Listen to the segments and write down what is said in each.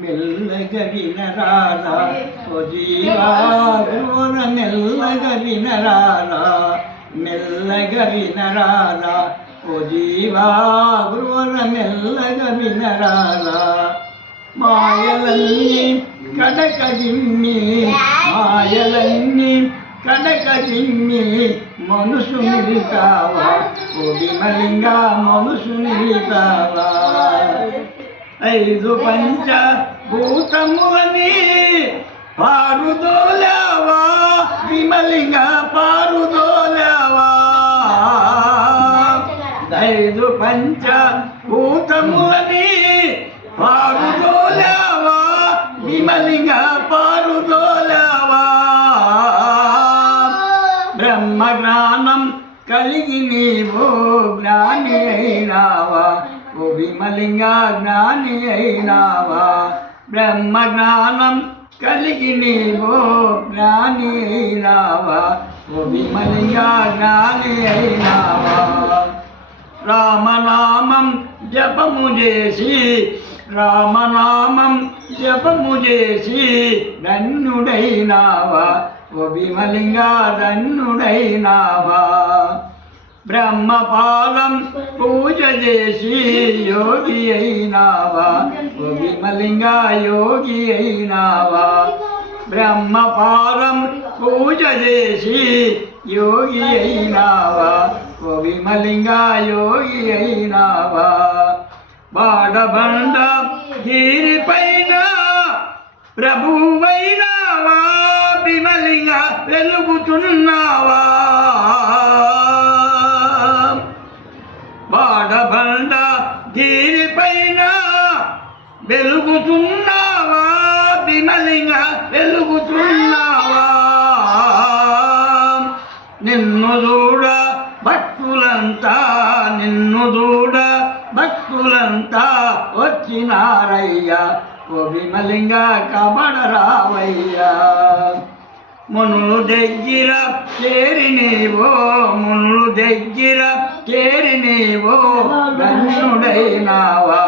మెల్లగా వినరారా ఓ జీవా గురువుల మెల్లగా వినరారా మెల్లగా వినరారా ఓ జీవా గురువుల మెల్లగా వినరారా మాయలన్నీ కడకదిమ్మి మాయలన్నీ కడకదిమ్మి మనసు నిలిపావా ఓ విమలింగా మనసు నిలిపావా ఐదు పంచ భూతములని పారుదోలావా విమలింగా పారుదోలావా ఐదు పంచ భూతములని పారుదోలావా విమలింగా పారుదోలావా బ్రహ్మ జ్ఞానం కలిగి నీవు జ్ఞాని అయినావా ఓ విమలింగా జ్ఞాని అయినావా బ్రహ్మ జ్ఞానం కలిగి నీవు జ్ఞాని అయినావా ఓ విమలింగా జ్ఞాని అయినావా రామనామం జపము చేసి రామనామం జపము చేసి ధన్యుడైనావా ఓ విమలింగా ధన్యుడైనావా బ్రహ్మపాదం పూజ చేసి యోగి అయినావా ఓ విమలింగా యోగి అయినావా బ్రహ్మపాదం పూజ చేసి యోగి అయినావా ఓ విమలింగా యోగి అయినావా బాడబండ గిరిపైన ప్రభువైనావా విమలింగా వెలుగుతున్నావా బాడబండ గిరిపైన వెలుగుతున్నావా విమలింగా వెలుగుతున్నావా నిన్ను చూడ భక్తులంతా నిన్ను చూడ భక్తులంతా వచ్చినారయ్యా ఓ విమలింగా కబడరావయ్యా మునులు దగ్గర చేరి నీవో మునులు దగ్గర చేరి నీవో రన్నుడైనావా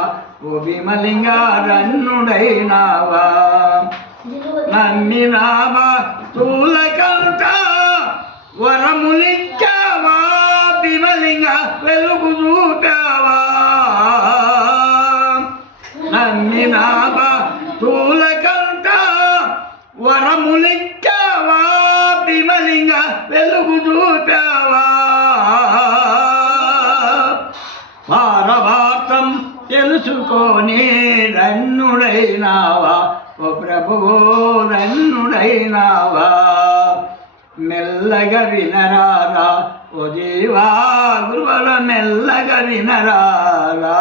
ఓ విమలింగా రన్నుడైనావా నమ్మినావా తూలకంట వరములిచ్చావా విమలింగా వెలుగు చూపావా నమ్మినావా తూలకంట వరములిచ్చావా విమలింగా వెలుగు చూపావా భారవాతం తెలుసుకొని రన్నుడైనావా ఓ ప్రభువో రన్నుడైనావా మెల్లగా వినరారా ఓ జీవా గురువుల మెల్లగా వినరారా